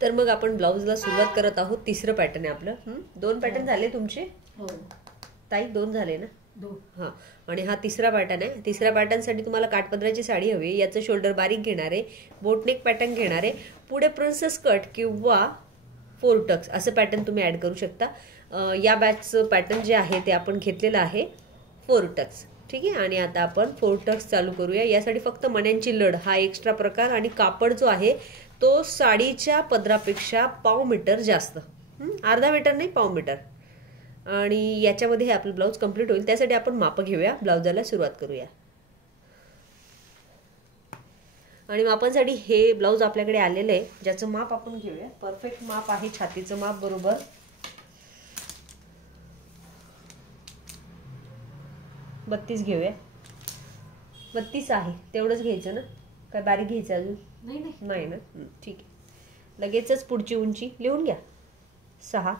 तर मग आपण ब्लाऊजला सुरुवात करत आहोत. तिसरं पॅटर्न आहे आपलं. 2 पॅटर्न झाले तुमचे? हो ताई 2 झाले ना? 2. हां. आणि हा तिसरा पॅटर्न आहे. तिसऱ्या पॅटर्नसाठी तुम्हाला काठपदराची साडी हवी. याचं शोल्डर बारीक घेणार आहे, बोटनेक पॅटर्न घेणार आहे, पुढे प्रिन्सेस कट किंवा 4 टक्स असं पॅटर्न तुम्ही ॲड करू शकता. या बॅचचं पॅटर्न जे आहे ते आपण घेतलेलं आहे 4 टक्स. ठीक आहे. आणि आता आपण 4 टक्स चालू करूया. यासाठी फक्त मण्यांची लढ हा एक्स्ट्रा प्रकार आणि कापड जो आहे तो साडीच्या पदरापेक्षा पाव मीटर जास्त, अर्धा मीटर नाही, पाव मीटर. आणि याच्यामध्ये हे आपलं ब्लाऊज कम्प्लीट होईल. त्यासाठी आपण माप घेऊया, ब्लाऊजाला सुरुवात करूया. आणि मापांसाठी हे ब्लाऊज आपल्याकडे आलेलं आहे, ज्याचं माप आपण घेऊया. परफेक्ट माप आहे छातीचं माप बरोबर 32 घेऊया. 32 आहे, तेवढंच घ्यायचं ना? काय बारीक घ्यायचं अजून? नाही ना? ठीक आहे. लगेचच पुढची उंची लिहून घ्या. 6.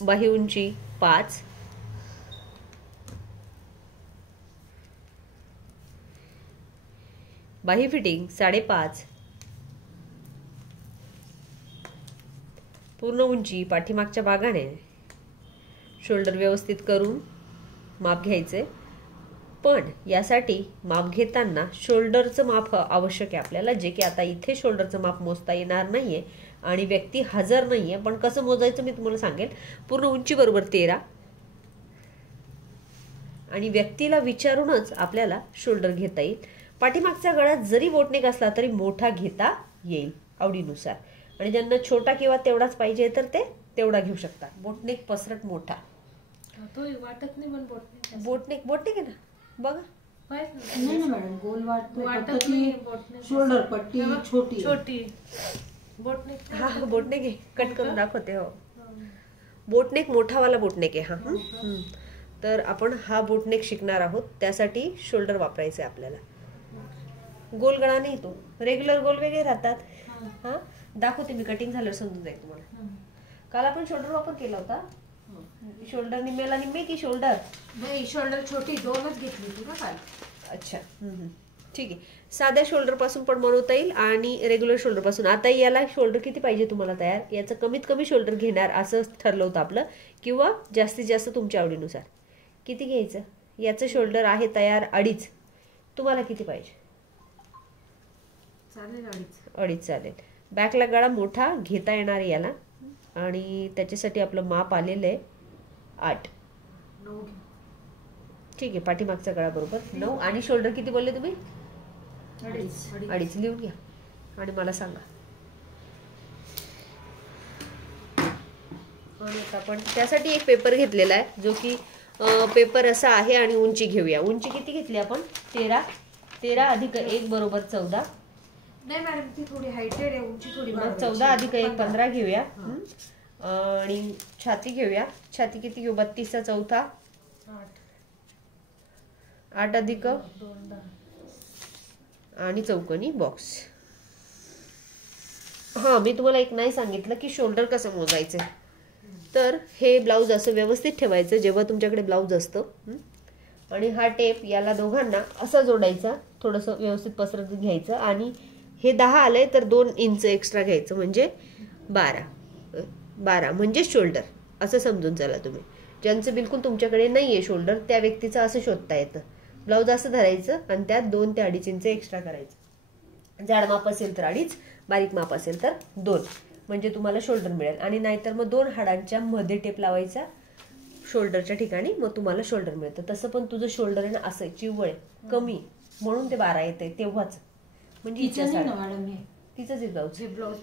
बाही उंची 5. बाही फिटिंग 5.5. पूर्ण उंची पाठीमागच्या भागाने शोल्डर व्यवस्थित करून माप घ्यायचे. पण यासाठी माप घेताना शोल्डरचं माप आवश्यक आहे आपल्याला, जे की आता इथे शोल्डरचं माप मोजता येणार नाहीये आणि व्यक्ती हजर नाहीये. पण कसं मोजायचं मी तुम्हाला सांगेल. पूर्ण उंची बरोबर 13 आणि व्यक्तीला विचारूनच आपल्याला शोल्डर घेता येईल. पाठीमागच्या गळ्यात जरी बोटनेक असला तरी मोठा घेता येईल आवडीनुसार. आणि ज्यांना छोटा किंवा तेवढाच पाहिजे तर ते तेवढा घेऊ शकता. बोटनेक पसरट मोठा वाटत नाही, पण बोटनेक आहे ना, बघा. नाही ना मॅडम, गोल वाटत. शोल्डर पट्टी छोटी बोटनेक. हा बोटनेक आहे, कट करून दाखवते. हो, बोटनेक मोठावाला बोटनेक आहे हा. तर आपण हा बोटनेक शिकणार आहोत. त्यासाठी शोल्डर वापरायचे आपल्याला. गोल गळा नाही, तो रेग्युलर गोल वेगळे राहतात. हा दाखवते मी, कटिंग झाल्यावर समजून जाईल तुम्हाला. काल आपण शोल्डर वापर केला होता. शोल्डर निम्मेला निम्मे की शोल्डर नाही, शोल्डर छोटी 2च घेतली होती ना काल. अच्छा, ठीक आहे. साध्या शोल्डर पासून पण बनवता येईल आणि रेग्युलर शोल्डर पासून. आता याला शोल्डर किती पाहिजे तुम्हाला तयार, याचं कमीत कमी शोल्डर घेणार असं ठरलं होतं आपलं, किंवा जास्तीत जास्त तुमच्या आवडीनुसार किती घ्यायचं. याचं शोल्डर आहे तयार 2.5. तुम्हाला किती पाहिजे? चालेल 2.5 चालेल. बॅकला गळा मोठा घेता येणार याला आणि त्याच्यासाठी आपलं माप आलेलं आहे 8. 9. ठीक आहे. पाठीमागचा गळा बरोबर 9 आणि शोल्डर किती बोलले तुम्ही? 2.5 लिहून घ्या आणि मला सांगा. आपण त्यासाठी एक पेपर घेतलेला आहे, जो की पेपर असा आहे. आणि उंची घेऊया. उंची किती घेतली आपण? 13 अधिक 1 बरोबर 14. नाही मॅडम, ती थोडी हायटेड आहे, उंची थोडी. 14 अधिक 1 15 घेऊया. आणि छाती घेऊया. छाती किती घेऊ? 32 चा चौथा 8 अधिक 2 आणि चौकोनी बॉक्स. हा, मी तुम्हाला एक नाही सांगितलं की शोल्डर कसं मोजायचं. तर हे ब्लाऊज असं व्यवस्थित ठेवायचं जेव्हा तुमच्याकडे ब्लाऊज असतं. आणि हा टेप याला दोघांना असा जोडायचा, थोडंसं व्यवस्थित पसरत घ्यायचं. आणि हे 10 आलंय तर 2 इंच एक्स्ट्रा घ्यायचं, म्हणजे 12 म्हणजे शोल्डर असं समजून चला तुम्ही. ज्यांचं बिलकुल तुमच्याकडे नाहीये शोल्डर, त्या व्यक्तीचं असं शोधता येतं. ब्लाऊज असं धरायचं आणि त्यात 2 ते 2.5 इंच एक्स्ट्रा करायचं. जाड माप असेल तर 2.5, बारीक माप असेल तर 2, म्हणजे तुम्हाला शोल्डर मिळेल. आणि नाहीतर मग 2 हाडांच्या मध्ये टेप लावायचा शोल्डरच्या ठिकाणी, मग तुम्हाला शोल्डर मिळतं. तसं पण तुझं शोल्डर आहे ना असं चिवळ कमी, म्हणून ते 12 येते तेव्हाच. म्हणजे तिचंच ब्लाऊज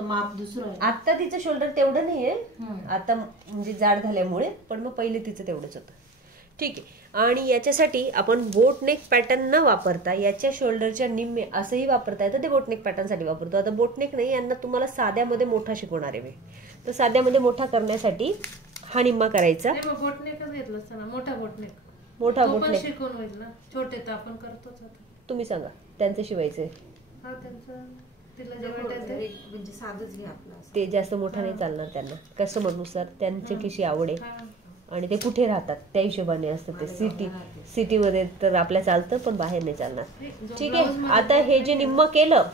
माप दुसरं. आता तिचं शोल्डर तेवढं नाहीये आता, म्हणजे जाड झाल्यामुळे. पण मग पहिले तिचं तेवढंच होतं. ठीक आहे. आणि याच्यासाठी आपण बोटनेक पॅटर्न न वापरता याच्या शोल्डरच्या निम्मे असंही वापरता येतं. ते बोटनेक पॅटर्न साठी वापरतो. आता बोटनेक नाही, यांना तुम्हाला साध्यामध्ये मोठा शिकवणार आहे मी. तर साध्यामध्ये मोठा करण्यासाठी हा निम्मा करायचा. मोठा बोटनेक छोटे तर आपण करतोच. तुम्ही सांगा, त्यांचं शिवायचंय. म्हणजे साधच घ्या आपला. ते जास्त मोठा नाही चालणार त्यांना, कस्टमरनुसार त्यांची कशी आवड आहे. आणि ते कुठे राहतात त्या हिशोबाने असतं ते. सिटीमध्ये तर आपल्या चालतं, पण बाहेर नाही चालणार. ठीक आहे, आता हे जे निम्म केलं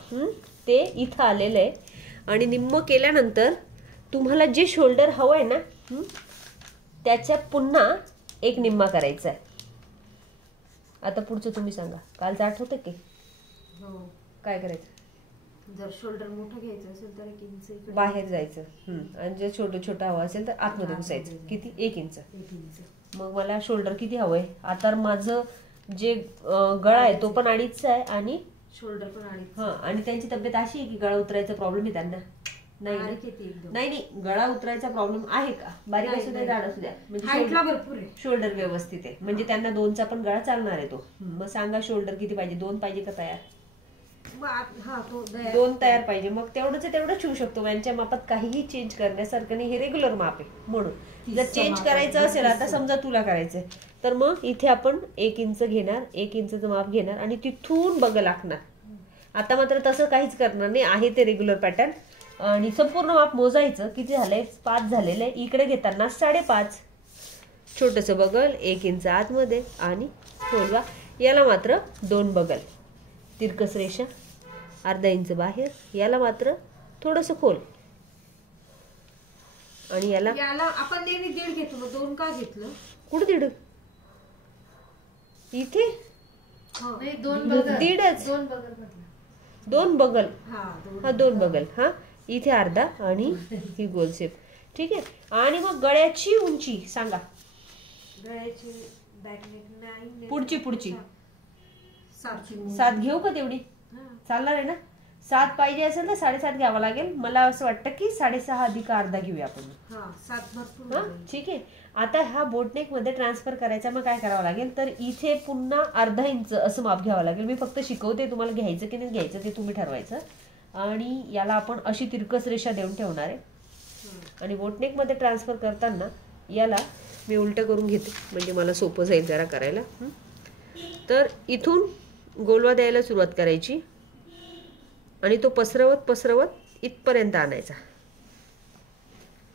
ते इथं आलेलं आहे. आणि निम्म केल्यानंतर तुम्हाला जे शोल्डर हवं आहे ना त्याच्या पुन्हा एक निम्मा करायचा आहे. आता पुढचं तुम्ही सांगा. कालचं आठवतं की हो. काय करायचं? जर शोल्डर मोठं घ्यायचं असेल तर 1 इंच इकडे बाहेर जायचं. आणि जर छोटं हवं असेल तर आतमध्ये घुसायचं. किती? 1 इंच. 1 इंच. मग मला शोल्डर किती हवंय? आता माझं जे गळा आहे तो पण 2.5 आहे आणि शोल्डर पण 2.5. हा, आणि त्यांची तब्येत अशी आहे की गळा उतरायचा प्रॉब्लेम आहे त्यांना. नाही नाही, गळा उतरायचा प्रॉब्लेम आहे का? बारीक असू द्या, जाड असू द्या, हाईटला भरपूर आहे. शोल्डर व्यवस्थित आहे म्हणजे त्यांना 2चा पण गळा चालणार आहे तो. मग सांगा शोल्डर किती पाहिजे? 2 पाहिजे का तयार? 2 तयार पाहिजे. मग तेवढं शिवू शकतो. यांच्या मापात काहीही चेंज करण्यासारखं नाही. हे रेग्युलर माप आहे. म्हणून जर चेंज करायचं असेल, आता समजा तुला करायचंय, तर मग इथे आपण 1 इंच घेणार, 1 इंचचं माप घेणार आणि तिथून बघा लागणार. आता मात्र तसं काहीच करणार नाही. आहे ते रेग्युलर पॅटर्न. आणि संपूर्ण माप मोजायचं. किती झालंय? 5 झालेलं आहे. इकडे घेताना 5.5. छोटंसं बगल 1 इंच आतमध्ये आणि खोलवा. याला मात्र 2 बगल, तिरकस रेषा 1/2 इंच बाहेर. याला मात्र थोडंसं खोल. आणि याला आपण नेहमी 1.5 घेतो. मग 2 का घेतलं? कुठं 1.5? इथे 2 बगल. 1.5च. 2 बगल. हा 2 बगल. हा इथे 1/2 आणि ही गोल शेप. ठीक आहे. आणि मग गळ्याची उंची सांगा. गळ्याची बॅकनेक पुढची 7 घेऊ का? तेवढी चालणार आहे ना? 7 पाहिजे असेल तर 7.5 घ्यावा लागेल. मला असं वाटतं की 6.5 अधिक 1/2 घेऊया आपण. 7 भरपूर. ठीक आहे. आता हा बोटनेक मध्ये ट्रान्सफर करायचा. मग काय करावं लागेल तर इथे पुन्हा 1/2 इंच असं माप घ्यावं लागेल. मी फक्त शिकवते, तुम्हाला घ्यायचं की नाही घ्यायचं ते तुम्ही ठरवायचं. आणि याला आपण अशी तिरकस रेषा देऊन ठेवणार आहे. आणि बोटनेक मध्ये ट्रान्सफर करताना याला मी उलट करून घेते म्हणजे मला सोपं जाईल जरा करायला. तर इथून गोलवा द्यायला सुरुवात करायची आणि तो पसरवत इथपर्यंत आणायचा.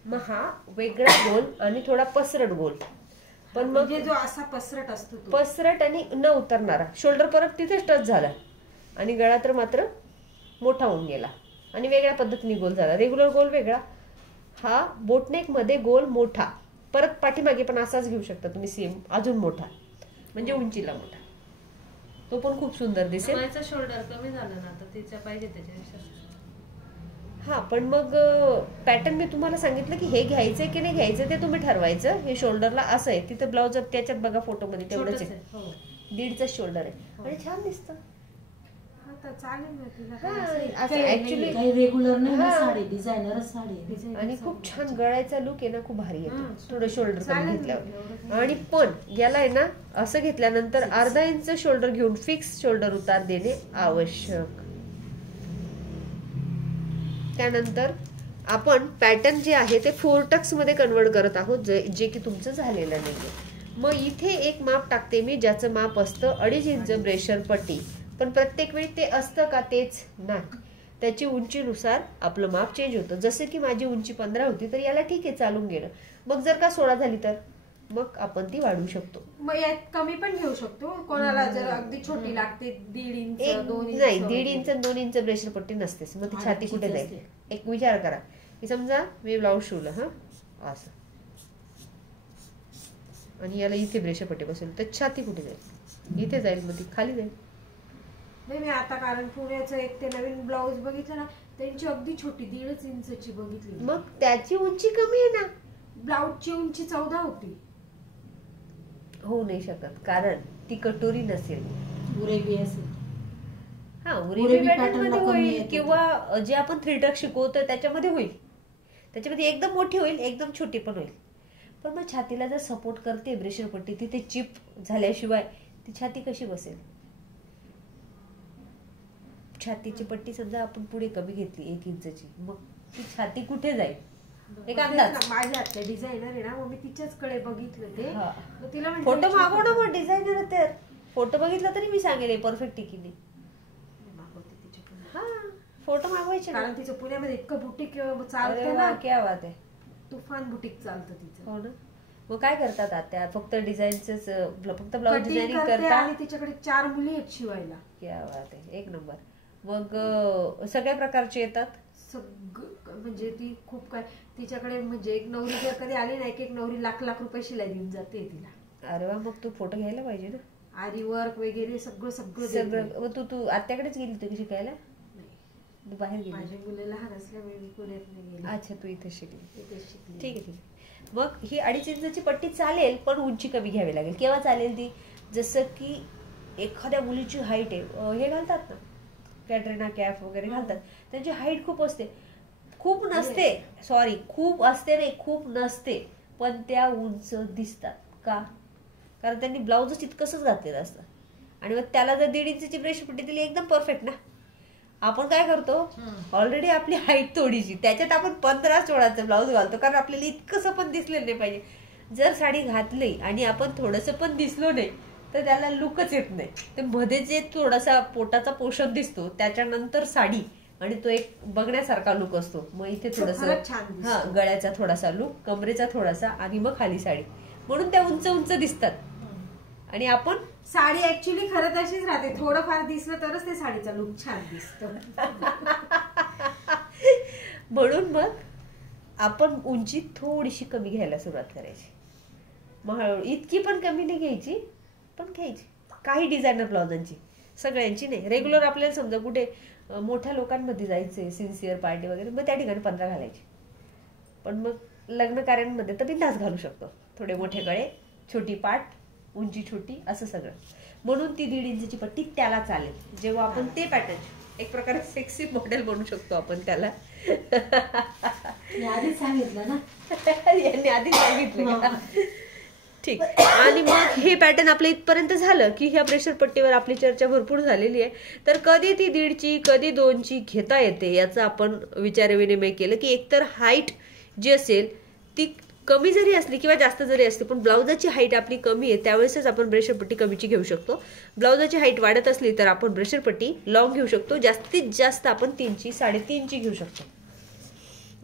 मग हा वेगळा गोल आणि थोडा पसरट गोल. पण मग जो असा पसरट असतो पसरट आणि न उतरणारा. शोल्डर परत तिथेच टच झाला आणि गळा तर मात्र मोठा होऊन गेला आणि वेगळ्या पद्धतीने गोल झाला. रेग्युलर गोल वेगळा, हा बोटनेक मध्ये गोल मोठा. परत पाठीमागे पण असाच घेऊ शकता तुम्ही सेम, अजून मोठा म्हणजे उंचीला मोठा. तो पण खूप सुंदर दिसेल. शोल्डर कमी झालं ना आता तिच्या पाहिजे त्याच्यापेक्षा. हा, पण मग पॅटर्न मी तुम्हाला सांगितलं की हे घ्यायचंय की नाही घ्यायचं ते तुम्ही ठरवायचं. हे शोल्डरला असं आहे. तिथे ब्लाउज त्याच्यात बघा फोटो मध्ये तेवढंच आहे. 1.5च शोल्डर आहे आणि छान दिसतं. ऍक्च्युली काही रेग्युलर नाही ना साडी, डिझायनरच साडी. आणि खूप छान गळ्याचा लुक आहे ना, खूप भारी येतो थोडं शोल्डर कमी घेतल्यावर. आणि पण याला आहे ना असं घेतल्यानंतर 1/2 इंच शोल्डर घेऊन फिक्स शोल्डर उतार देणे आवश्यक. त्यानंतर आपण पॅटर्न जे आहे ते 4 टक्स मध्ये कन्वर्ट करत आहोत, जे की तुमचं झालेलं नाहीये. मग इथे एक माप टाकते मी, ज्याचं माप असतं 2.5 इंच ब्रेशर पट्टी. पण प्रत्येक वेळी ते असतं का? तेच नाही. त्याची उंचीनुसार आपलं माप चेंज होतं. जसे की माझी उंची 15 होती तर याला ठीक आहे चालून गेलं. मग जर का 16 झाली तर मग आपण ती वाढवू शकतो. मग यात कमी पण घेऊ शकतो. कोणाला जर अगदी छोटी लागते 1.5 इंच 2 इंच. नाही, 1.5 इंच 2 इंच ब्रेशर पट्टी नसतेच. मग ती छाती कुठे जाईल? एक विचार करा की समजा मी ब्लाऊज शिवलं असं आणि याला इथे ब्रेशर पट्टी बसवली तर छाती कुठे जाईल? इथे जाईल. मग ती खाली जाईल. नाही, मी आता कारण पुण्याचं एक ते नवीन ब्लाऊज बघितलं ना, त्यांची अगदी छोटी 1.5 इंचची बघितली. मग त्याची उंची कमी आहे ना. ब्लाऊजची उंची 14 होती. होऊ नाही शकत कारण ती कटोरी नसेल. उरेबी असेल. हा, उरेबी पॅटर्न मध्ये होईल किंवा जे आपण 3 टक शिकवतोय त्याच्यामध्ये होईल. त्याच्यामध्ये एकदम मोठी होईल, एकदम छोटी पण होईल. पण मग छातीला जर सपोर्ट करते ब्रेशर पट्टी, तिथे चिप झाल्याशिवाय ती छाती कशी बसेल? छातीची पट्टी समजा आपण पुढे कमी घेतली 1 इंचची, मग ती छाती कुठे जाईल? एक अंदाज. माझ्या हातच्या डिझायनर आहे ना, मग मी तिच्याचकडे बघितलं ते. तिला फोटो मागव ना मग डिझायनर. तर फोटो बघितला तरी मी सांगेल परफेक्ट आहे की नाही. फोटो मागवायचे कारण तिचं पुण्यामध्ये इतकं बुटीक चालतं ना. क्या बात आहे. तुफान बुटीक चालतं तिचं. हो ना. मग काय करतात आत्या? फक्त डिझाईनच फक्त ब्लाऊज कटिंग डिझायनिंग करते करतात? आणि तिच्याकडे 4 मुली आहेत शिवायला. क्या बात आहे, एक नंबर. मग सगळ्या प्रकारचे येतात? सगळं म्हणजे ती खूप काय तिच्याकडे म्हणजे एक नवरी जर कधी आली ना, एक नवरी लाख लाख रुपये शिलाई देऊन जाते तिला. अरे वा, मग तू फोटो घ्यायला पाहिजे ना. आरी वर्क वगैरे सगळं सगळं सगळं. मग तू आत्याकडेच गेली होती शिकायला? तू बाहेर गेली? माझी मुलं लहान असल्यामुळे मी पुण्यात नाही गेले. अच्छा, तू इथे शिकली. इथे शिकले. ठीक आहे ठीक आहे. मग ही 2.5 इंचाची पट्टी चालेल, पण उंची कमी घ्यावी लागेल. केव्हा चालेल ती? जसं की एखाद्या मुलीची हाईट आहे, हे घालतात ना कॅटरीना कॅफ वगैरे घालतात, त्यांची हाईट खूप असते. खूप नसते, सॉरी, खूप असते नाही, खूप नसते, पण त्या उंच दिसतात. का? कारण त्यांनी ब्लाऊजच इतकंच घातलेलं असतं. आणि मग त्याला जर 1.5 इंचची ब्रेश पट्टी दिली, एकदम परफेक्ट ना. आपण काय करतो, ऑलरेडी आपली हाईट थोडीशी, त्याच्यात आपण 15 सोळाचं ब्लाऊज घालतो, कारण आपल्याला इतकंसं पण दिसलेलं नाही पाहिजे. जर साडी घातली आणि आपण थोडंसं पण दिसलो नाही तर त्याला लुकच येत नाही. ते मध्ये जे थोडासा पोटाचा पोषण दिसतो त्याच्यानंतर साडी, आणि तो एक बघण्यासारखा लुक असतो. मग इथे थोडंसं हा गळ्याचा थोडासा लुक, कमरेचा थोडासा, आणि मग खाली साडी, म्हणून त्या उंच उंच दिसतात. आणि आपण साडी ऍक्च्युली खरं तशीच राहते, थोडंफार दिसलं तरच ते साडीचा लुक छान दिसतो. म्हणून मग आपण उंची थोडीशी कमी घ्यायला सुरुवात करायची. मग हळूहळू, इतकी पण कमी नाही घ्यायची, पण घ्यायची. काही डिझायनर ब्लाउजांची, सगळ्यांची नाही. रेग्युलर आपल्याला समजा कुठे मोठ्या लोकांमध्ये जायचंय, सिन्सिअर पार्टी वगैरे, मग त्या ठिकाणी 15 घालायची. पण मग लग्न कार्यांमध्ये तर बिनधास्त घालू शकतो. थोडे मोठे गळे, छोटी पाठ, उंची छोटी, असं सगळं. म्हणून ती 1.5 इंचची पट्टी त्याला चालेल. जेव्हा आपण ते पॅटर्न एक प्रकारे सेक्सी मॉडेल बनवू शकतो आपण त्याला. आधीच सांगितलं ना. यांनी आधी सांगितलं का? ठीक. आणि मग हे पॅटर्न आपलं इथपर्यंत झालं की ह्या प्रेशर पट्टीवर आपली चर्चा भरपूर झालेली आहे. तर कधी ती 1.5ची, कधी 2ची घेता येते याचा आपण विचारविनिमय केलं की एकतर हाईट जी असेल ती कमी जरी असली किंवा जास्त जरी असली, पण ब्लाउजाची हाईट आपली कमी आहे, त्यावेळेसच आपण ब्रेशर पट्टी कमीची घेऊ शकतो. ब्लाउजाची हाईट वाढत असली तर आपण ब्रेशर पट्टी लॉंग घेऊ शकतो. जास्तीत जास्त आपण 3ची, 3.5ची घेऊ शकतो.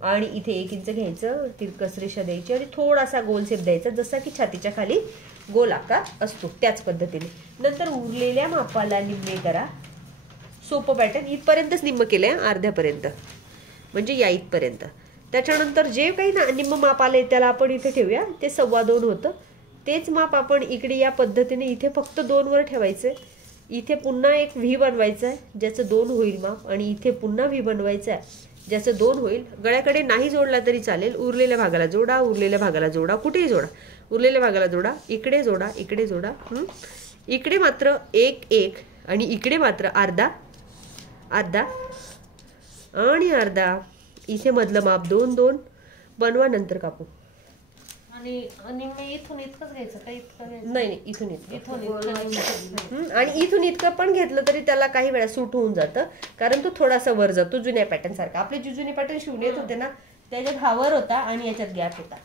आणि इथे 1 इंच घ्यायचं, तिरकस रेषा द्यायची आणि थोडासा गोल शेप द्यायचा, जसा की छातीच्या खाली गोल आकार असतो त्याच पद्धतीने. नंतर उरलेल्या मापाला निम्मे करा. सोपं पॅटर्न इथपर्यंतच निम्म केलंय, अर्ध्यापर्यंत म्हणजे या इथपर्यंत. त्याच्यानंतर जे काही ना निम्म माप आलंय त्याला आपण इथे ठेवूया. ते 2.25 होतं. तेच माप आपण इकडे या पद्धतीने इथे फक्त 2 वर ठेवायचंय. इथे पुन्हा एक व्ही बनवायचा आहे ज्याचं 2 होईल माप, आणि इथे पुन्हा व्ही बनवायचा आहे ज्याचं 2 होईल. गळ्याकडे नाही जोडला तरी चालेल. उरलेल्या भागाला जोडा, उरलेल्या भागाला जोडा, कुठेही जोडा. उरलेल्या भागाला जोडा, इकडे जोडा, इकडे जोडा. इकडे मात्र 1 आणि इकडे मात्र अर्धा आणि अर्धा. इथे मधलं माप 2 बनवा, नंतर कापू. आणि इथून इतकंच घ्यायचं का? इतकं नाही, इथून इतकं. आणि इथून इतकं पण घेतलं तरी त्याला काही वेळा सूट होऊन जातं, कारण तो थोडासा वर जातो जुन्या पॅटर्न सारखा. आपले जे जुने पॅटर्न शिवून येत होते ना त्याच्यात हा वर होता आणि याच्यात गॅप होता.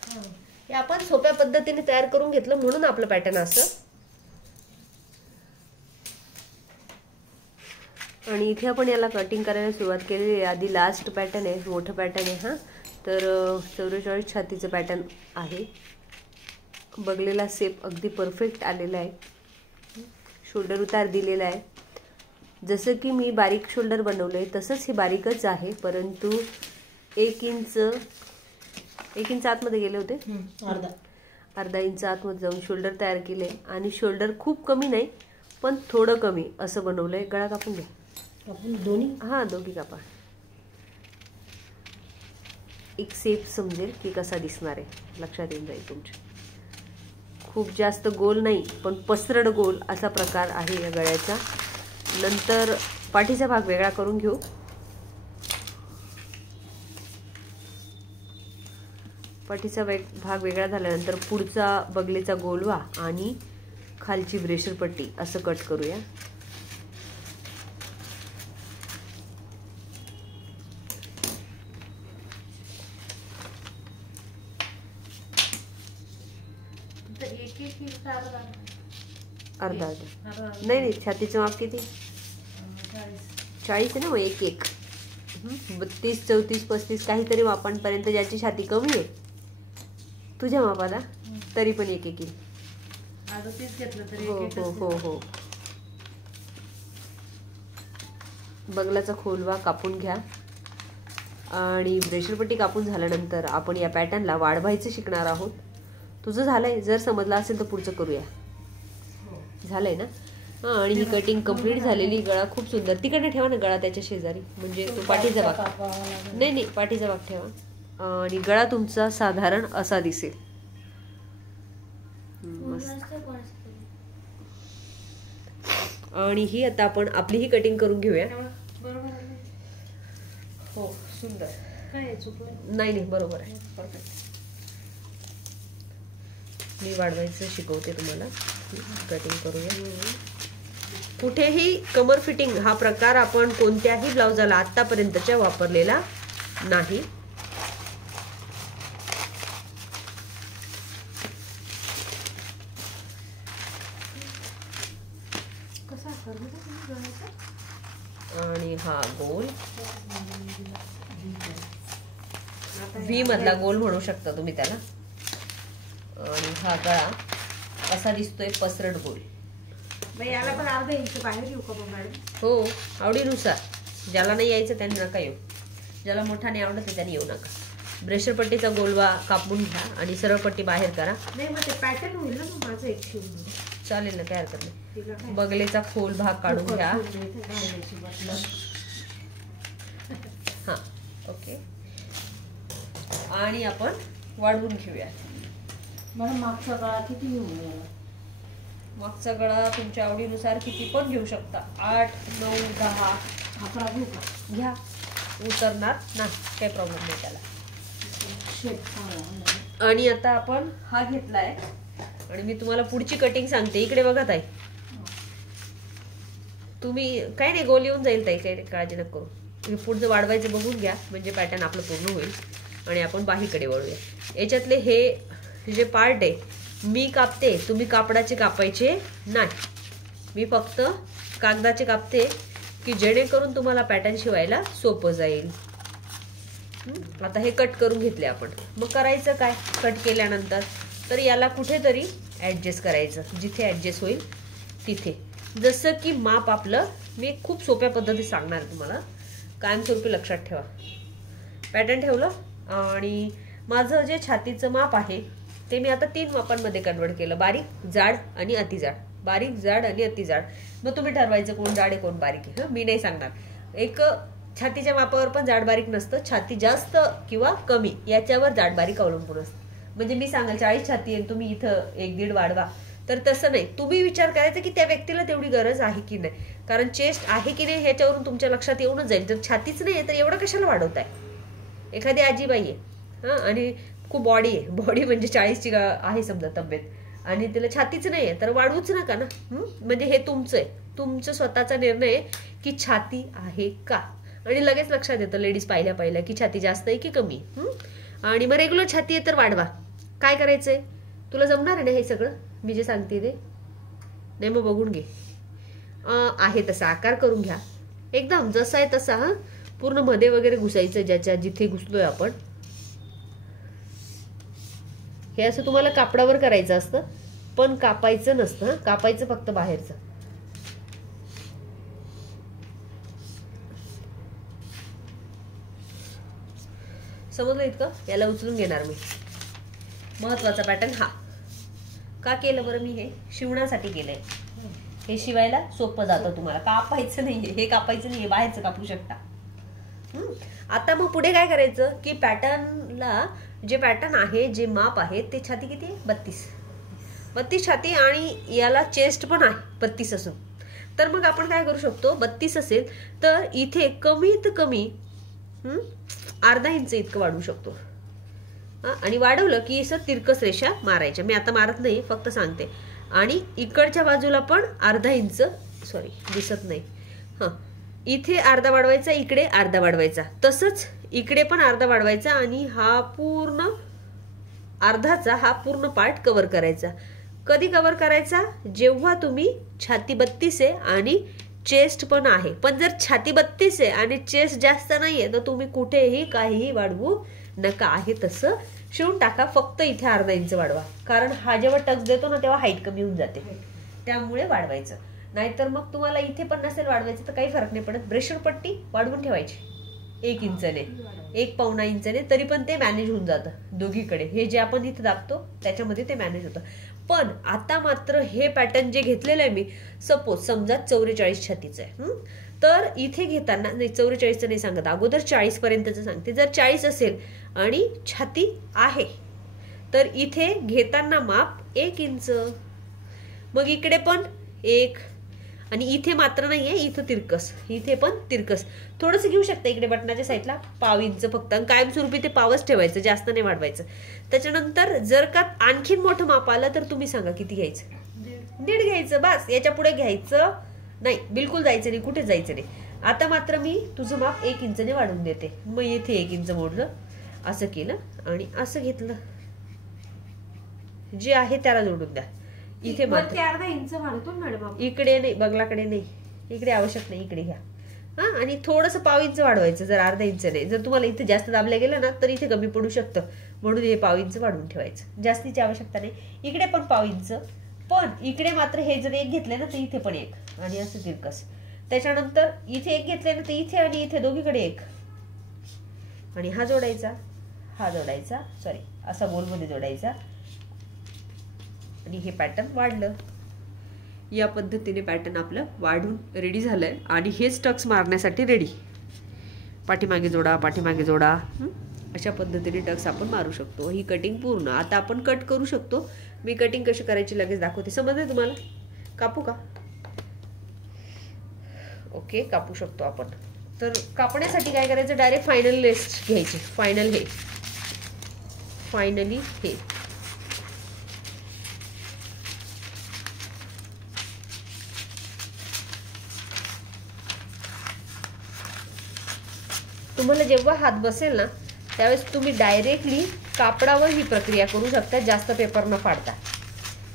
हे आपण सोप्या पद्धतीने तयार करून घेतलं म्हणून आपलं पॅटर्न असं. आणि इथे आपण याला कटिंग करायला सुरुवात केलेली आहे. आधी लास्ट पॅटर्न आहे, मोठं पॅटर्न आहे हा. तर 44 छातीचं पॅटर्न आहे. बघलेला शेप अगदी परफेक्ट आलेला आहे. शोल्डर उतार दिलेला आहे. जसं की मी बारीक शोल्डर बनवलंय तसंच हे बारीकच आहे, परंतु 1 इंच आतमध्ये गेले होते. अर्धा इंच आतमध्ये जाऊन शोल्डर तयार केले. आणि शोल्डर खूप कमी नाही पण थोडं कमी असं बनवलंय. गळा कापून घ्या. दोन्ही? हा, दोघी कापा. एक शेप समजेल की कसा दिसणार आहे, लक्षात येऊन जाईल तुमच्या. खूप जास्त गोल नाही पण पसरड गोल असा प्रकार आहे या गळ्याचा. नंतर पाठीचा भाग वेगळा करून घेऊ. पाठीचा भाग वेगळा झाल्यानंतर पुढचा बगलेचा गोलवा आणि खालची ब्रेशर पट्टी असं कट करूया. अर्धा नाही, छातीचं माप किती? 40 आहे ना. मग 1 32, 34, 35 काहीतरी मापांपर्यंत ज्याची छाती कमी आहे तुझ्या मापाला तरी पण एक एक येईल. 38 घेतलं तरी हो एक हो एकच हो हो. बगलाचा खोलवा कापून घ्या आणि ब्रेशरपट्टी कापून झाल्यानंतर आपण या पॅटर्नला वाढवायचं शिकणार आहोत. तुझं झालंय? जर समजलं असेल तर पुढचं करूया. झालंय ना? हां, आणि ही कटिंग कम्प्लीट झालेली. गळा खूप सुंदर. तिकडे ठेवा ना गळा त्याच्या शेजारी, म्हणजे तो पाठीचा भाग. कापावा लागेल. नाही पाठीचा भाग ठेवा. आणि गळा तुमचा साधारण असा दिसेल. मस्त. आणि ही आता आपण आपली ही कटिंग करून घेऊया. बरोबर आहे. हो, सुंदर. काय आहे चुकलं? नाही बरोबर आहे. परफेक्ट. मी वाढवायचं शिकवते तुम्हाला. कटिंग करूया. कुठेही कमर फिटिंग हा प्रकार आपण कोणत्याही ब्लाउजाला आतापर्यंतच्या वापरलेला नाही. कसा आकार दिला तुम्ही गळ्याचा? आणि हा गोल व्ही मधला गोल म्हणू शकता तुम्ही त्याला. आणि हा गळा असा दिसतोय पसरट गोल. मग याला पण अर्धा इंच बाहेर येऊ का मग मॅडम? हो, आवडीनुसार. ज्याला नाही यायचं त्यांनी नका येऊ. ज्याला मोठा नाही आवडत त्यांनी येऊ नका. ब्रेशर पट्टीचा गोलवा कापून घ्या आणि सरळ पट्टी बाहेर करा. नाही मग ते पॅटर्न होईल ना मग माझं एक शिवून. चालेल ना, काय हरकत नाही. तिला काय? बगलेचा खोल भाग काढून घ्या. हा, ओके. आणि आपण वाढवून घेऊया. मला मागचा गळा किती घेऊन गेला? मागचा गळा तुमच्या आवडीनुसार किती पण घेऊ शकता. 8, 9, 10 11 घेऊ का? घ्या. उतरणार नाही, काही प्रॉब्लेम नाही त्याला. शेप चांगला. आणि आता आपण हा घेतलाय आणि मी तुम्हाला पुढची कटिंग सांगते. इकडे बघा ताई, तुम्ही काही नाही, गोल येऊन जाईल ताई, काही काळजी नका करू. तुम्ही पुढचं वाढवायचं बघून घ्या, म्हणजे पॅटर्न आपलं पूर्ण होईल. आणि आपण बाहीकडे वळूया. याच्यातले हे जे पार्ट आहे मी कापते, तुम्ही कापडाचे कापायचे नाही. मी फक्त कागदाचे कापते की जेणेकरून तुम्हाला पॅटर्न शिवायला सोपं जाईल. आता हे कट करून घेतले आपण. मग करायचं काय कट केल्यानंतर? तर याला कुठेतरी ॲडजस्ट करायचं, जिथे ॲडजस्ट होईल तिथे. जसं की माप आपलं मी खूप सोप्या पद्धतीत सांगणार तुम्हाला, कायमस्वरूपी लक्षात ठेवा. पॅटर्न ठेवलं आणि माझं जे छातीचं माप आहे ते मी आता 3 मापांमध्ये कन्वर्ट केलं. बारीक, जाड आणि अतिजाड. बारीक, जाड आणि अतिजाड. मग तुम्ही ठरवायचं कोण जाड आहे कोण बारीक आहे. मी नाही सांगणार. एक छातीच्या मापावर पण जाड बारीक नसतं. छाती जास्त किंवा कमी याच्यावर जाड बारीक अवलंबून असतं. म्हणजे मी सांगाल 40 छाती आहे तुम्ही इथं 1-1.5 वाढवा, तर तसं नाही. तुम्ही विचार करायचा की त्या व्यक्तीला तेवढी गरज आहे की नाही. कारण चेस्ट आहे की नाही ह्याच्यावरून तुमच्या लक्षात येऊनच जाईल. जर छातीच नाही आहे तर एवढं कशाला वाढवताय? एखादी आजीबाई आहे हां आणि खूप बॉडी आहे, बॉडी म्हणजे 40ची आहे समजा तब्येत, आणि तिला छातीच नाही आहे तर वाढवूच नका ना. म्हणजे हे तुमचं आहे, तुमचं स्वतःचा निर्णय आहे की छाती आहे का. आणि लगेच लक्षात येतं लेडीज पाहिल्या की छाती जास्त आहे की कमी. आणि मग रेग्युलर छाती आहे तर वाढवा. काय करायचंय? तुला जमणार आहे ना हे सगळं मी जे सांगते ते? नाही मग बघून घे. आहे तसा आकार करून घ्या, एकदम जसा आहे तसा. पूर्ण मध्ये वगैरे घुसायचं ज्याच्या जिथे घुसलोय आपण. हे असं तुम्हाला कापडावर करायचं असतं, पण कापायचं नसतं. कापायचं फक्त बाहेरचं. समजलं इतकं? याला उचलून घेणार मी. महत्वाचा पॅटर्न हा. का केलं बरं मी? हे शिवण्यासाठी केलंय. हे शिवायला सोपं जातं तुम्हाला. कापायचं नाहीये, हे कापायचं नाहीये, बाहेरचं कापू शकता. आता मग पुढे काय करायचं की पॅटर्नला जे पॅटर्न आहे, जे माप आहे ते छाती किती आहे? 32 छाती आणि याला चेस्ट पण आहे 32 असून. तर मग आपण काय करू शकतो? 32 असेल तर इथे कमीत कमी अर्धा इंच इतकं वाढवू शकतो. आणि वाढवलं की असं तिरकस रेषा मारायच्या. मी आता मारत नाही, फक्त सांगते. आणि इकडच्या बाजूला पण अर्धा इंच, सॉरी दिसत नाही, इथे अर्धा वाढवायचा, इकडे अर्धा वाढवायचा, तसंच इकडे पण अर्धा वाढवायचा. आणि हा पूर्ण अर्धाचा हा पूर्ण पार्ट कव्हर करायचा. कधी कव्हर करायचा? जेव्हा तुम्ही छाती 32 आहे आणि चेस्ट पण आहे. पण जर छाती 32 आहे आणि चेस्ट जास्त नाहीये तर तुम्ही कुठेही काहीही वाढवू नका, आहे तसं शिवून टाका. फक्त इथे अर्धा इंच वाढवा, कारण हा जेव्हा टक्स देतो ना तेव्हा हाईट कमी होऊन जाते, त्यामुळे वाढवायचं. नाहीतर मग तुम्हाला इथे पण नसेल वाढवायचं तर काही फरक नाही पडत. ब्रेशर पट्टी वाढवून ठेवायची 1 इंचने, 1.25 इंचने, तरी पण ते मॅनेज होऊन जातं दोघीकडे. हे जे आपण इथे दाबतो त्याच्यामध्ये ते मॅनेज होतं. पण आता मात्र हे पॅटर्न जे घेतलेलं आहे मी, सपोज समजा 44 छातीचं आहे, तर इथे घेताना नाही 44चं नाही सांगत, अगोदर 40 पर्यंतच सांगते. जर 40 असेल आणि छाती आहे तर इथे घेताना माप 1 इंच, मग इकडे पण 1, आणि इथे मात्र नाहीये, इथं तिरकस, इथे पण तिरकस थोडस घेऊ शकता. इकडे बटनाच्या साईडला 1.5 इंच फक्त, आणि कायमस्वरूपी ते पावच ठेवायचं, जास्त नाही वाढवायचं. त्याच्यानंतर जर का आणखीन मोठं माप आलं तर तुम्ही सांगा किती घ्यायचं. 1.5 घ्यायचं बस, याच्या पुढे घ्यायचं नाही, बिलकुल जायचं नाही, कुठे जायचं नाही. आता मात्र मी तुझं माप 1 इंचने वाढवून देते. मग इथे 1 इंच मोडलं, असं केलं आणि असं घेतलं, जे आहे त्याला जोडून द्या. इथे मात्र अर्धा इंच वाढतो मॅडम, इकडे नाही, बगलाकडे नाही, इकडे आवश्यक नाही, इकडे घ्या. हा, आणि थोडंसं 1.5 इंच वाढवायचं, जर अर्धा इंच नाही. जर तुम्हाला इथे जास्त दाबल्या गेलं ना तर इथे कमी पडू शकतं, म्हणून हे 1.5 इंच वाढवून ठेवायचं. जास्तीची आवश्यकता नाही. इकडे पण 1.5 इंच, पण इकडे मात्र हे जर 1 घेतले ना तर इथे पण 1, आणि असं तिरकस. त्याच्यानंतर इथे 1 घेतले ना तर इथे आणि इथे दोघीकडे 1, आणि हा जोडायचा, हा जोडायचा, सॉरी असा गोलमध्ये जोडायचा, आणि हे पॅटर्न वाढलं. या पद्धतीने पॅटर्न आपलं वाढून रेडी झालंय, आणि हेच टक्स मारण्यासाठी रेडी. पाठीमागे जोडा, पाठीमागे जोडा, अशा पद्धतीने टक्स आपण मारू शकतो. ही कटिंग पूर्ण. आता आपण कट करू शकतो. मी कटिंग कशी करायची लगेच दाखवते. समजले तुम्हाला? कापू का? ओके, कापू शकतो आपण. तर कापण्यासाठी काय करायचं, डायरेक्ट फायनल लेस घ्यायची. फायनली हे तुम्हाला जेव्हा हात बसेल ना त्यावेळेस तुम्ही डायरेक्टली कापडावर ही प्रक्रिया करू शकता, जास्त पेपर न फाडता.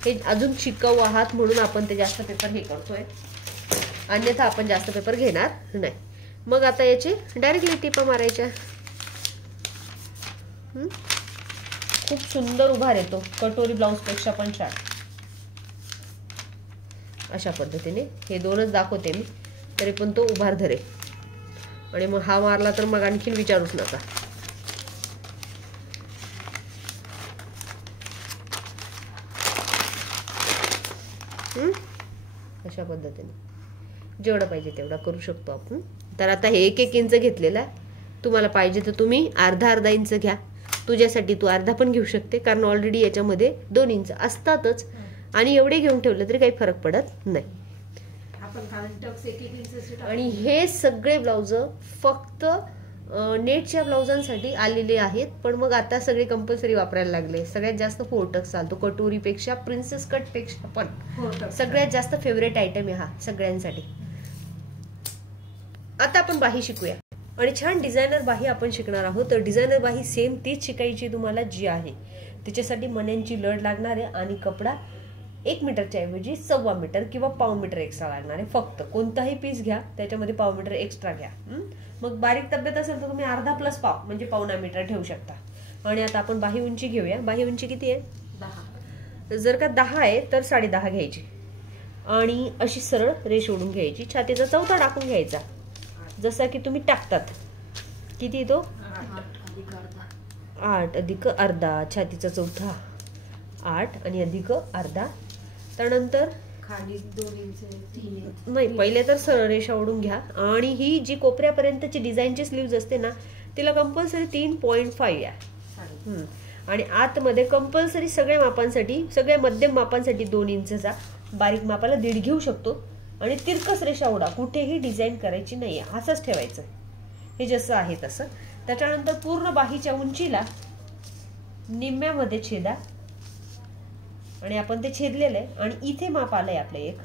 हे अजून शिकाऊ आहात म्हणून आपण ते जास्त पेपर हे करतोय, अन्यथा आपण जास्त पेपर घेणार नाही. मग आता याचे डायरेक्टली टिपा मारायच्या. खूप सुंदर उभार येतो, कटोरी ब्लाउज पेक्षा पण छान. अशा पद्धतीने हे 2च दाखवते मी, तरी पण तो उभार धरे. आणि मग हा मारला तर मग आणखीन विचारूच नका. अशा पद्धतीने जेवढं पाहिजे तेवढा करू शकतो आपण. तर आता हे 1 इंच घेतलेला आहे. तुम्हाला पाहिजे तर तुम्ही अर्धा इंच घ्या. तुझ्यासाठी तू अर्धा पण घेऊ शकते, कारण ऑलरेडी याच्यामध्ये 2 इंच असतातच, आणि एवढे घेऊन ठेवलं तरी काही फरक पडत नाही. आणि हे सगळे ब्लाउज फक्त नेटच्या ब्लाउजांसाठी आलेले आहेत, पण मग आता सगळे कंपल्सरी वापरायला लागले. सगळ्यात जास्त 4 टक्स चालतो, कटोरीपेक्षा, प्रिन्सेस कट पेक्षा पण सगळ्यात जास्त फेवरेट आयटम आहे हा सगळ्यांसाठी. आता आपण बाही शिकूया, आणि छान डिझायनर बाही आपण शिकणार आहोत. तर डिझायनर बाही सेम तीच शिकायची तुम्हाला जी आहे. त्याच्यासाठी मण्यांची लढ लागणार आहे, आणि कपडा 1 मीटरच्या ऐवजी 1.25 मीटर किंवा 1.5 मीटर एक्स्ट्रा लागणार आहे. फक्त कोणताही पीस घ्या त्याच्यामध्ये 1.5 मीटर एक्स्ट्रा घ्या. मग बारीक तब्येत असेल तर तुम्ही अर्धा प्लस पाव म्हणजे 1.25 मीटर ठेवू शकता. आणि आता आपण बाही उंची घेऊया. बाही उंची किती आहे? 10. जर का 10 आहे तर 10.5 घ्यायची, आणि अशी सरळ रेष ओढून घ्यायची. छातीचा चौथा टाकून घ्यायचा, जसा की तुम्ही टाकतात. किती तो? 8 अधिक अर्धा. छातीचा चौथा 8 आणि अधिक अर्धा. त्यानंतर खाली 2 इंच नाही, पहिले तर सरळ रेषा ओढून घ्या. आणि ही जी कोपऱ्यापर्यंतची डिझाईनची स्लीव्ज असते ना तिला कंपल्सरी 3.5 या. आणि आतमध्ये कंपल्सरी सगळ्या मापांसाठी, सगळ्या मध्यम मापांसाठी 2 इंचचा, बारीक मापाला 1.5 घेऊ शकतो. आणि तिरकस रेषा ओढा, कुठेही डिझाईन करायची नाही, असंच ठेवायचं, हे जसं आहे तसं. त्याच्यानंतर पूर्ण बाहीच्या उंचीला निम्म्यामध्ये छेदा, आणि आपण ते छेदलेलं आहे, आणि इथे माप आलंय आपलं 1.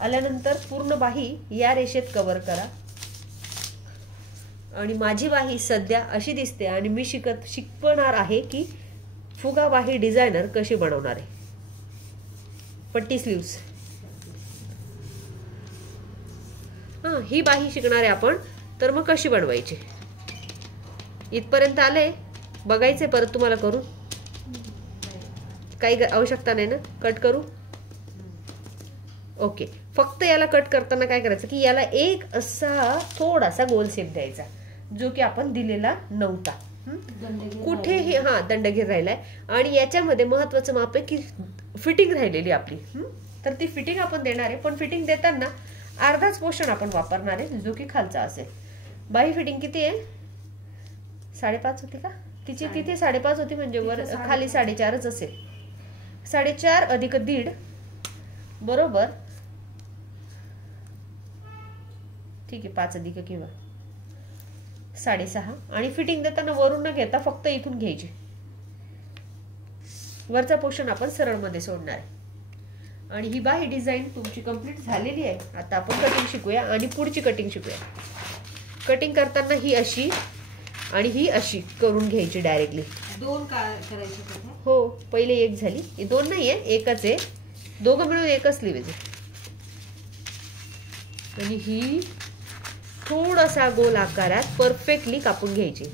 आल्यानंतर पूर्ण बाही या रेषेत कव्हर करा. आणि माझी बाही सध्या अशी दिसते, आणि मी शिकवणार आहे की फुगा बाही डिझायनर कशी बनवणार आहे. पट्टी स्लीव्स, ही बाही शिकणार आहे आपण. तर मग कशी बनवायची, इथपर्यंत आले. बघायचंय परत तुम्हाला करून? काही आवश्यकता नाही ना? कट करू? ओके. फक्त याला कट करताना काय करायचं की याला एक असा थोडासा गोल शेप द्यायचा, जो की आपण दिलेला नव्हता. कुठेही दंडगीर राहिलाय. आणि याच्यामध्ये महत्वाचं माप आहे की फिटिंग राहिलेली आपली. तर ती फिटिंग आपण देणार आहे, पण फिटिंग देताना अर्धाच पोर्शन आपण वापरणार आहे, जो की खालचा असेल. बाही फिटिंग किती आहे? 5.5 होती का तिची? तिथे 5.5 होती, म्हणजे वर खाली 4.5च असेल. 4.5 अधिक 1.5 बरोबर, ठीक आहे, 5 अधिक किंवा 6.5. आणि फिटिंग देताना वरून न घेता फक्त इथून घ्यायची. वरचा पोर्शन आपण सरळ मध्ये सोडणार आहे. आणि ही बाही डिझाईन तुमची कंप्लीट झालेली आहे. आता आपण कटिंग शिकूया आणि पुढची कटिंग शिकूया. कटिंग करताना ही अशी आणि ही अशी करून घ्यायची डायरेक्टली. 2 करायचे? हो, पहिले एक झाली, ही 2 नाहीये, एकच आहे. दोघं मिळून एकच स्लीव्ह आहे. आणि ही थोडासा गोल आकारात परफेक्टली कापून घ्यायची.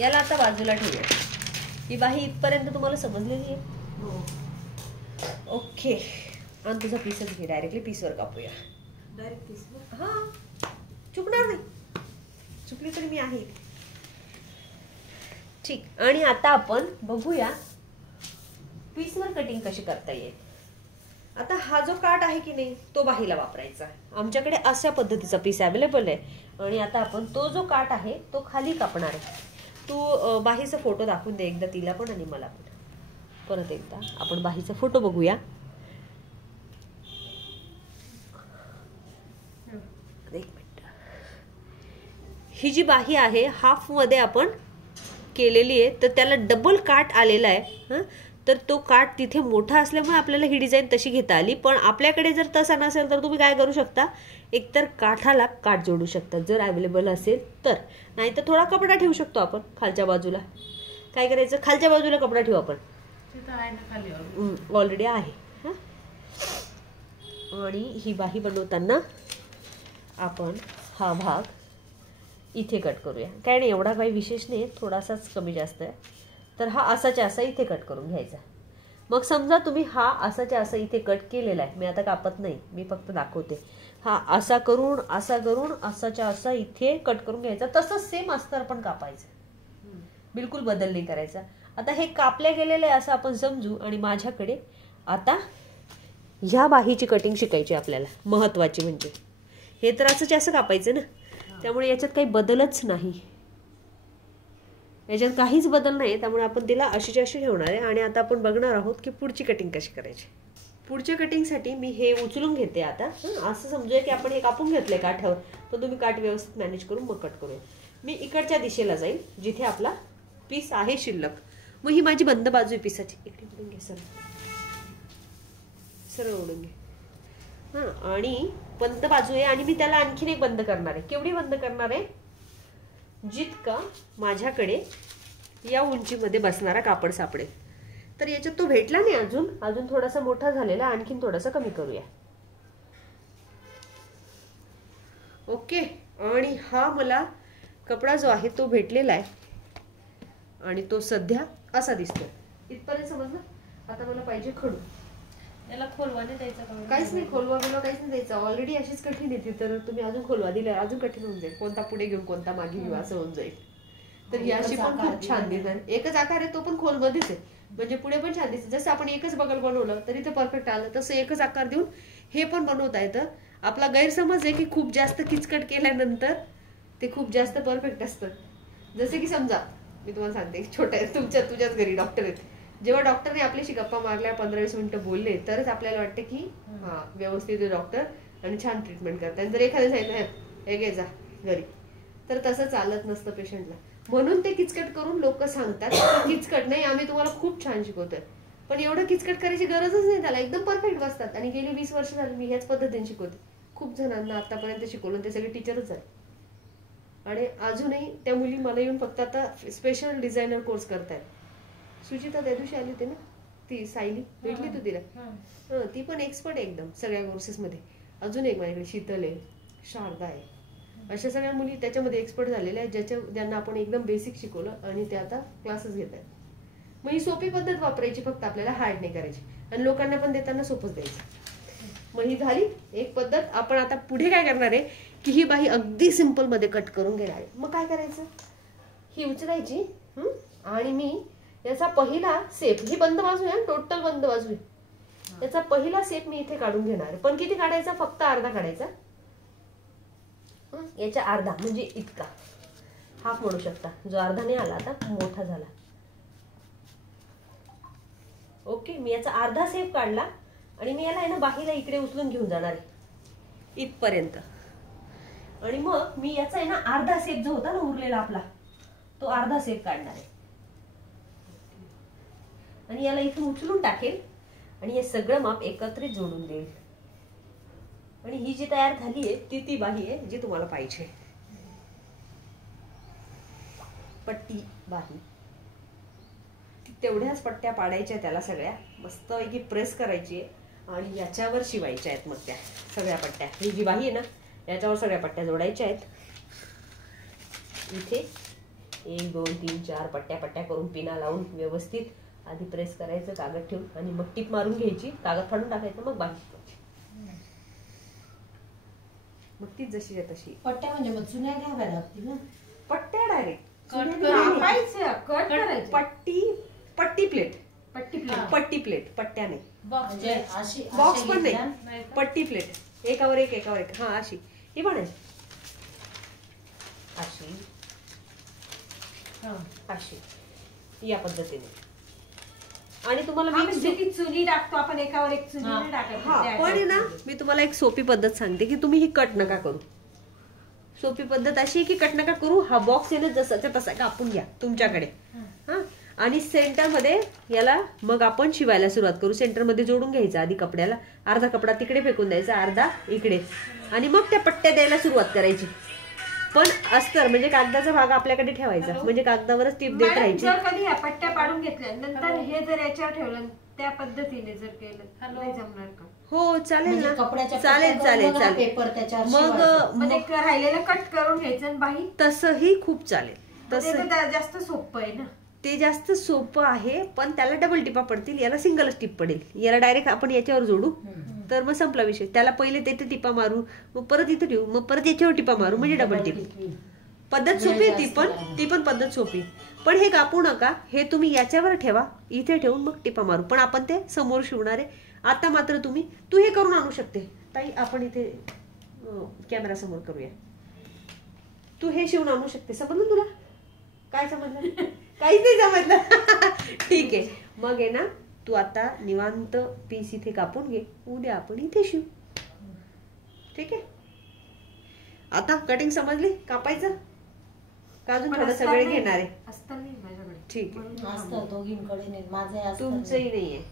याला आता बाजूला ठेवूया. ही बाही इथपर्यंत तुम्हाला समजलेली आहे? ओके. आणि तुझा पीसच घे, डायरेक्टली पीसवर कापूया. डायरेक्ट पीसवर? हा, चुकणार नाही. चुकली तरी मी आहे. ठीक. आणि आता आपण बघूया पीसवर कटिंग कशी करता येईल. आता हा जो काट आहे की नाही, तो बाहीला वापरायचा. आमच्याकडे अशा पद्धतीचा पीस अवेलेबल आहे. आणि आता आपण तो जो काट आहे तो खाली कापणार आहे. तू बाहीचा फोटो दाखवून दे एकदा तिला पण आणि मला पण. परत एकदा आपण बाहीचा फोटो बघूया. एक मिनिट. ही जी बाही आहे हाफ मध्ये आपण केलेली आहे, तर त्याला डबल काट आलेला आहे. तर तो काट तिथे मोठा असल्यामुळे आपल्याला ही डिझाईन तशी घेता आली. पण आपल्याकडे जर तसा नसेल तर तुम्ही काय करू शकता, एकतर काठाला काट जोडू शकता जर अवेलेबल असेल तर, नाही तर थोडा कपडा ठेवू शकतो आपण खालच्या बाजूला. काय करायचं, खालच्या बाजूला कपडा ठेवू आपण, ऑलरेडी आहे. आणि ही बाही बनवताना आपण हा भाग इथे कट करूया. काय नाही, एवढा काही विशेष नाही, थोडासाच कमी जास्त आहे. तर हा असाच्या असा इथे कट करून घ्यायचा. मग समजा तुम्ही हा असाच्या असा इथे कट केलेला आहे, मी आता कापत नाही, मी फक्त दाखवते. हा असा करून असाच्या असा इथे कट करून घ्यायचा. तसंच सेम अस्तर पण कापायचं, बिलकुल बदल नाही करायचा. आता हे कापल्या गेलेलं आहे असं आपण समजू. आणि माझ्याकडे आता ह्या बाहीची कटिंग शिकायची आपल्याला. महत्वाची म्हणजे हे तर असंच असं कापायचं ना, त्यामुळे याच्यात काही बदलच नाही, याच्यात काहीच बदल नाही. त्यामुळे आपण तिला अशीची अशी ठेवणार आहे. आणि आता आपण बघणार आहोत की पुढची कटिंग कशी करायची. पुढच्या कटिंगसाठी मी हे उचलून घेते. आता असं समजूया की आपण हे कापून घेतलंय काठावर, पण तुम्ही काठ व्यवस्थित मॅनेज करून मग कट करूया. मी इकडच्या दिशेला जाईल जिथे आपला पीस आहे शिल्लक. मग ही माझी बंद बाजू आहे पिसाची. इकडे ओढून घे, सरळ ओढून घे. आणि बंद बाजू आहे आणि मी त्याला आणखीन एक बंद करणार आहे. केवढी बंद करणार आहे, जितका माझ्याकडे या उंचीमध्ये बसणारा कापड सापडेल. तर याच्यात तो भेटला नाही अजून थोडासा मोठा झालेला, आणखीन थोडासा कमी करूया. ओके. आणि हा मला कपडा जो आहे तो भेटलेला आहे आणि तो सध्या असा दिसतो. इथपर्यंत समजलं. आता मला पाहिजे खडू. याला खोलवा नाही द्यायचा का? काहीच नाही, खोलवा बिलवा काहीच नाही द्यायचं. ऑलरेडी अशीच कठीण येते, तर तुम्ही अजून खोलवा दिला अजून कठीण होऊन जाईल. कोणता पुढे घेऊन कोणता मागे घेऊ असं होऊन जाईल. तर ही अशी पण खूप छान दिसणार. एकच आकार आहे तो पण खोलमध्येच आहे, म्हणजे पुढे पण छान दिसते. जसं आपण एकच बगल बनवलं तरी ते परफेक्ट आलं, तसं एकच आकार देऊन हे पण बनवता येतं. आपला गैरसमज आहे की खूप जास्त किचकट केल्यानंतर ते खूप जास्त परफेक्ट असतं. जसे की समजा मी तुम्हाला सांगते, छोट्या तुझ्याच घरी डॉक्टर आहेत. जेव्हा डॉक्टरने आपल्याशी गप्पा मारल्या 15-20 मिनिटं बोलले तरच आपल्याला वाटतं की हा व्यवस्थित डॉक्टर आणि छान ट्रीटमेंट करतात. जर एखाद्या सांगितलं हे घे जा घरी, तर तसं चालत नसतं पेशंटला. म्हणून ते किचकट करून लोक सांगतात किचकट नाही, आम्ही तुम्हाला खूप छान शिकवतोय. पण एवढं किचकट करायची गरजच नाही, त्याला एकदम परफेक्ट बसतात. आणि गेली 20 वर्ष झाली मी ह्याच पद्धतीने शिकवते. खूप जणांना आतापर्यंत शिकवलं, ते सगळे टीचरच आहे. आणि अजूनही त्या मुली मला येऊन फक्त आता स्पेशल डिझायनर कोर्स करतायत. सुचिता त्या दिवशी आली होती ना, ती सायली भेटली तू तिला. ती पण एक्सपर्ट आहे एकदम सगळ्या कोर्सेस मध्ये. अजून एक माझ्याकडे शीतल आहे, शारदा आहे, अशा सगळ्या मुली त्याच्यामध्ये एक्सपर्ट झालेल्या आहेत, ज्यांना आपण एकदम बेसिक शिकवलं आणि ते आता क्लासेस घेत आहेत. मग ही सोपी पद्धत वापरायची, फक्त आपल्याला हार्ड नाही करायची आणि लोकांना पण देताना सोपंच द्यायचं. मग ही झाली एक पद्धत. आपण आता पुढे काय करणार आहे की ही बाही अगदी सिंपल मध्ये कट करून घेणार आहे. मग काय करायचं, ही उचलायची आणि मी याचा पहिला सेप, ही बंद बाजू आहे, टोटल बंद बाजू आहे, याचा पहिला सेप मी इथे काढून घेणार आहे. पण किती काढायचा, फक्त अर्धा काढायचा. याच्या अर्धा म्हणजे इतका, हाफ म्हणू शकता, जो अर्धा नाही आला आता मोठा झाला. ओके, मी याचा अर्धा सेप काढला आणि मी याला आहे ना बाहीला इकडे उचलून घेऊन जाणार आहे इथपर्यंत. आणि मग मी याचा आहे ना अर्धा सेप जो होता ना उरलेला आपला, तो अर्धा सेप काढणार आहे आणि याला इथून उचलून टाकेल आणि हे सगळं माप एकत्रित जोडून देईल. आणि ही जी तयार झाली आहे ती बाही आहे जी तुम्हाला पाहिजे, पट्टी बाही. तेवढ्याच पट्ट्या पाडायच्या त्याला सगळ्या, मस्तपैकी प्रेस करायची आणि याच्यावर शिवायच्या आहेत. मग त्या सगळ्या पट्ट्या, ही जी बाही आहे ना याच्यावर सगळ्या पट्ट्या जोडायच्या आहेत. इथे 1 2 3 4 पट्ट्या करून पिना लावून व्यवस्थित आधी प्रेस करायचं कागद ठेवून आणि मग टीप मारून घ्यायची, कागद फाडून टाकायचं, मग बाही. मग तीच जशी आहे तशी. पट्ट्या म्हणजे मग चुन्या घ्याव्या लागतील ना, पट्ट्या डायरेक्ट कट करायचं. पट्टी प्लेट, पट्टी प्लेट, पट्ट्या नाही. म्हणजे अशी बॉक्स पण नाही, पट्टी प्लेट, एकावर एक. हा अशी, ही पण आहे अशी, अशी या पद्धतीने. आणि तुम्हाला मी चुनी टाकतो आपण, एकावर एक चुनी नाही टाकायची. पण ना मी तुम्हाला एक सोपी पद्धत सांगते की तुम्ही ही कट नका करू. सोपी पद्धत अशी की कट नका करू, हा बॉक्स आहे ना जसाच्या तसा कापून घ्या तुमच्याकडे. हा, आणि सेंटर मध्ये याला मग आपण शिवायला सुरुवात करू. सेंटर मध्ये जोडून घ्यायचा आधी कपड्याला, अर्धा कपडा तिकडे फेकून द्यायचा, अर्धा इकडे, आणि मग त्या पट्ट्या द्यायला सुरुवात करायची. पण अस्तर म्हणजे कागदाचा भाग आपल्याकडे ठेवायचा, म्हणजे कागदावरच टीप देत राहायची. जर कधी ह्या पट्ट्या पाडून घेतल्या नंतर हे जर याच्यावर ठेवलं त्या पद्धतीने जर केलं नाही जमणार का? हो चालेल ना, कपड्याच्या चालेल चालेल चालेल. पेपर त्याच्यावर मग राहिलेलं कट करून घ्यायचं बाही, तसंही खूप चालेल. तसं जास्त सोपं आहे ना, ते जास्त सोपं आहे, पण त्याला डबल टिपा पडतील, याला सिंगल टिप पडेल. याला डायरेक्ट आपण याच्यावर जोडू तर मग संपला विषय. त्याला पहिले तिथे टिपा मारू, मग परत इथे ठेवू, मग परत याच्यावर टिपा मारू, म्हणजे डबल टिप. पद्धत सोपी आहे ती पण पद्धत सोपी. पण हे कापू नका, हे तुम्ही याच्यावर ठेवा, इथे ठेवून मग टिपा मारू. पण आपण ते समोर शिवणार आहे. आता मात्र तू हे करून आणू शकते ताई, आपण इथे कॅमेरा समोर करूया. तू हे शिवून आणू शकते, समजलं तुला? काय समजलं? काहीच नाही समजलं. ठीक आहे, मग आहे ना तू आता निवांत पीस इथे कापून घे, उद्या आपण इथे शिव. ठीक आहे, आता कटिंग समजली? कापायचं का अजून थोडासा वेळ घेणार आहे? ठीक आहे, तुमचंही नाहीये.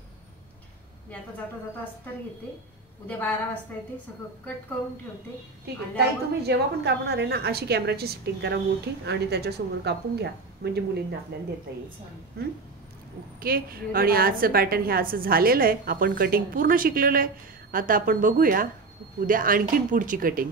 मी आता जाता जाता अस्तर घेते, उद्या 12 वाजता येते, सगळं कट करून ठेवते. ठीक आहे ताई, तुम्ही जेव्हा पण कापणार आहे ना अशी कॅमेराची सेटिंग करा मोठी आणि त्याच्यासमोर कापून घ्या, म्हणजे मुलींना आपल्याला देता येईल. ओके, आणि आजचं पॅटर्न हे असं झालेलं आहे. आपण कटिंग पूर्ण शिकलेलो आहे. आता आपण बघूया उद्या आणखीन पुढची कटिंग.